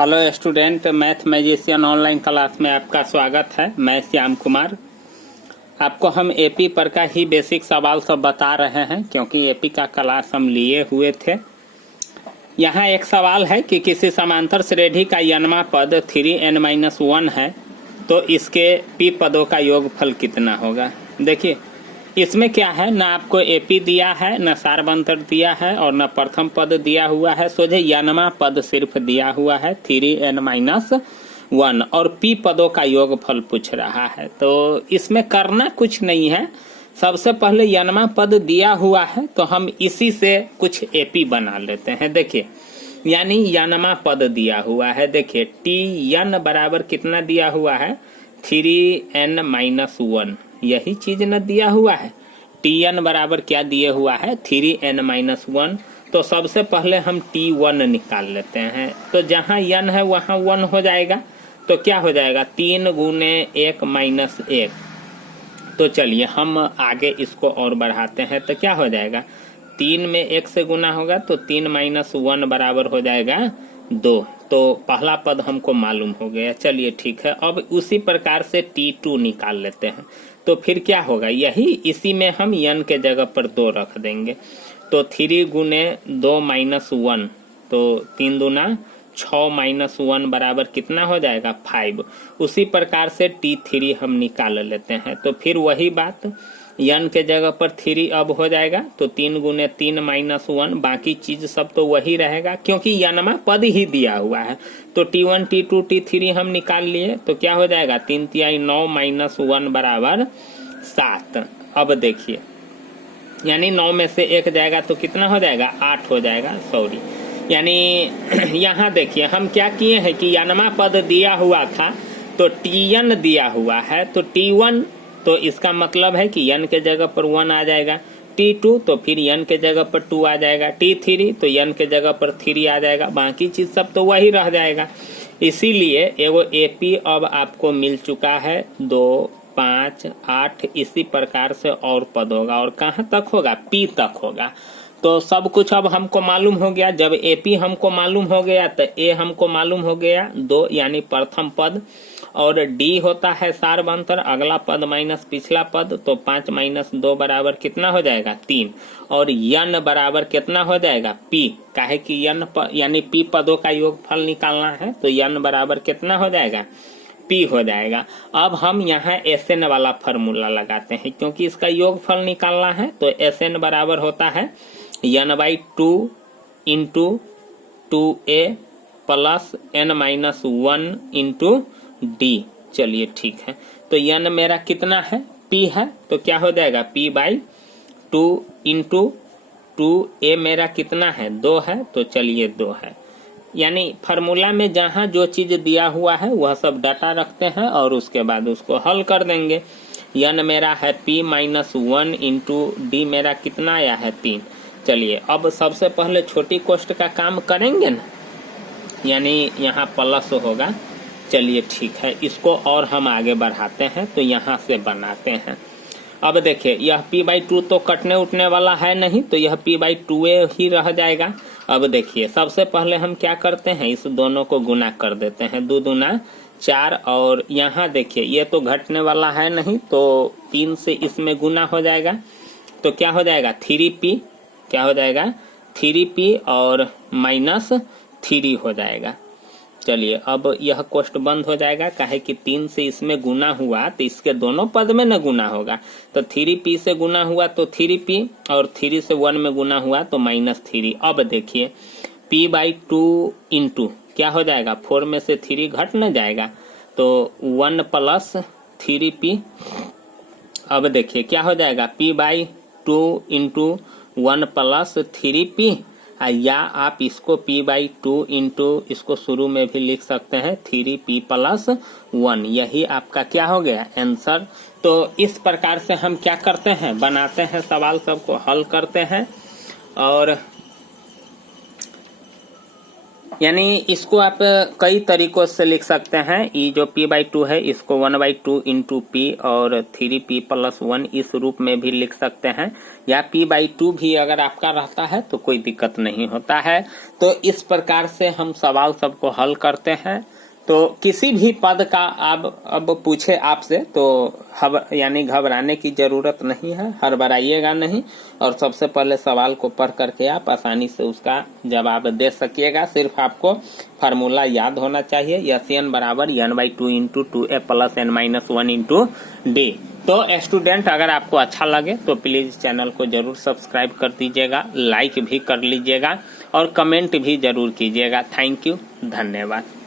Hello student, math magician online class में आपका स्वागत है। मैं श्याम कुमार। आपको हम एपी पर का ही बेसिक सवाल सब बता रहे हैं क्योंकि एपी का क्लास हम लिए हुए थे। यहाँ एक सवाल है कि किसी समांतर श्रेणी का यनमा पद 3n-1 है तो इसके पी पदों का योगफल कितना होगा। देखिए इसमें क्या है, ना आपको एपी दिया है, न सारबंतर दिया है और न प्रथम पद दिया हुआ है। सोझे यनमा पद सिर्फ दिया हुआ है 3n-1 और पी पदों का योगफल पूछ रहा है। तो इसमें करना कुछ नहीं है। सबसे पहले यनमा पद दिया हुआ है तो हम इसी से कुछ एपी बना लेते हैं। देखिए यानी यनमा पद दिया हुआ है। देखिए tn बराबर कितना दिया हुआ है 3n-1, यही चीज न दिया हुआ है। tn बराबर क्या दिए हुआ है 3n-1। तो सबसे पहले हम t1 निकाल लेते हैं। तो जहां n है वहां 1 हो जाएगा। तो क्या हो जाएगा 3 गुने 1 माइनस 1। तो चलिए हम आगे इसको और बढ़ाते हैं। तो क्या हो जाएगा 3 में 1 से गुना होगा तो 3-1 बराबर हो जाएगा 2। तो पहला पद हमको मालूम हो गया। चलिए ठीक है, अब उसी प्रकार से t2 निकाल लेते हैं। तो फिर क्या होगा, यही इसी में हम n के जगह पर 2 रख देंगे। तो 3 गुने 2 माइनस 1, तो 3 दूना 6 माइनस 1 बराबर कितना हो जाएगा 5। उसी प्रकार से t3 हम निकाल लेते हैं। तो फिर वही बात n के जगह पर 3 अब हो जाएगा। तो 3 गुने 3 माइनस 1, बाकी चीज सब तो वही रहेगा क्योंकि यनमा पद ही दिया हुआ है। तो t1 t2 t3 हम निकाल लिए। तो क्या हो जाएगा 3 तिहाई 9 माइनस 1 बराबर 7। अब देखिए यानी 9 में से 1 जाएगा तो कितना हो जाएगा 8 हो जाएगा। सॉरी, यानी यहाँ देखिए हम क्या किए हैं कि यनमा पद दिया हुआ था तो tn दिया हुआ है तो t1, तो इसका मतलब है कि n के जगह पर 1 आ जाएगा। t2 तो फिर n के जगह पर 2 आ जाएगा। t3 तो n के जगह पर 3 आ जाएगा। बाकी चीज सब तो वही रह जाएगा। इसीलिए एगो एपी अब आपको मिल चुका है 2, 5, 8। इसी प्रकार से और पद होगा और कहाँ तक होगा पी तक होगा। तो सब कुछ अब हमको मालूम हो गया। जब एपी हमको मालूम हो गया तो ए हमको मालूम हो गया 2 यानी प्रथम पद, और डी होता है सारबंतर, अगला पद माइनस पिछला पद। तो 5 माइनस 2 बराबर कितना हो जाएगा 3। और यन बराबर कितना हो जाएगा पी, काहे कि यन यानी पी पदों का योगफल निकालना है। तो यन बराबर कितना हो जाएगा पी हो जाएगा। अब हम यहाँ एसएन वाला फॉर्मूला लगाते हैं क्योंकि इसका योगफल निकालना है। तो एसएन बराबर होता है n/2 into 2a plus n-1 into D. चलिए ठीक है, तो n मेरा कितना है p है। तो क्या हो जाएगा p/2 इंटू 2a मेरा कितना है 2 है। तो चलिए 2 है। यानी फार्मूला में जहाँ जो चीज दिया हुआ है वह सब डाटा रखते हैं और उसके बाद उसको हल कर देंगे। n मेरा है p-1 इंटू डी मेरा कितना आया है 3। चलिए अब सबसे पहले छोटी कोष्ट का काम करेंगे ना, यानी यहाँ प्लस होगा। चलिए ठीक है, इसको और हम आगे बढ़ाते हैं। तो यहाँ से बनाते हैं। अब देखिए यह p/2 तो कटने उठने वाला है नहीं, तो यह p/2a ही रह जाएगा। अब देखिए सबसे पहले हम क्या करते हैं, इस दोनों को गुना कर देते हैं। 2 दूना 4, और यहाँ देखिए ये तो घटने वाला है नहीं तो 3 से इसमें गुना हो जाएगा। तो क्या हो जाएगा 3p, क्या हो जाएगा 3p और माइनस 3 हो जाएगा। चलिए अब यह कोष्ट बंद हो जाएगा, काहे कि 3 से इसमें गुना हुआ तो इसके दोनों पद में न गुना होगा। तो 3p से गुना हुआ तो 3p और 3 से 1 में गुना हुआ तो -3। अब देखिए p/2 इंटू क्या हो जाएगा 4 में से 3 घट न जाएगा तो 1 प्लस 3p। अब देखिए क्या हो जाएगा p/2 इंटू 1 प्लस 3p, या आप इसको p/2 इंटू इसको शुरू में भी लिख सकते हैं 3p प्लस 1। यही आपका क्या हो गया आंसर। तो इस प्रकार से हम क्या करते हैं, बनाते हैं सवाल सबको हल करते हैं। और यानी इसको आप कई तरीकों से लिख सकते हैं। ये जो p/2 है इसको 1/2 इंटू पी और 3p+1 इस रूप में भी लिख सकते हैं, या p/2 भी अगर आपका रहता है तो कोई दिक्कत नहीं होता है। तो इस प्रकार से हम सवाल सबको हल करते हैं। तो किसी भी पद का आप अब पूछे आपसे तो यानी घबराने की जरूरत नहीं है, हड़बड़ाइएगा नहीं, और सबसे पहले सवाल को पढ़ करके आप आसानी से उसका जवाब दे सकिएगा। सिर्फ आपको फार्मूला याद होना चाहिए, Sn बराबर n/2 into 2a plus n-1 into D. तो स्टूडेंट, अगर आपको अच्छा लगे तो प्लीज चैनल को जरूर सब्सक्राइब कर दीजिएगा, लाइक भी कर लीजिएगा और कमेंट भी जरूर कीजिएगा। थैंक यू, धन्यवाद।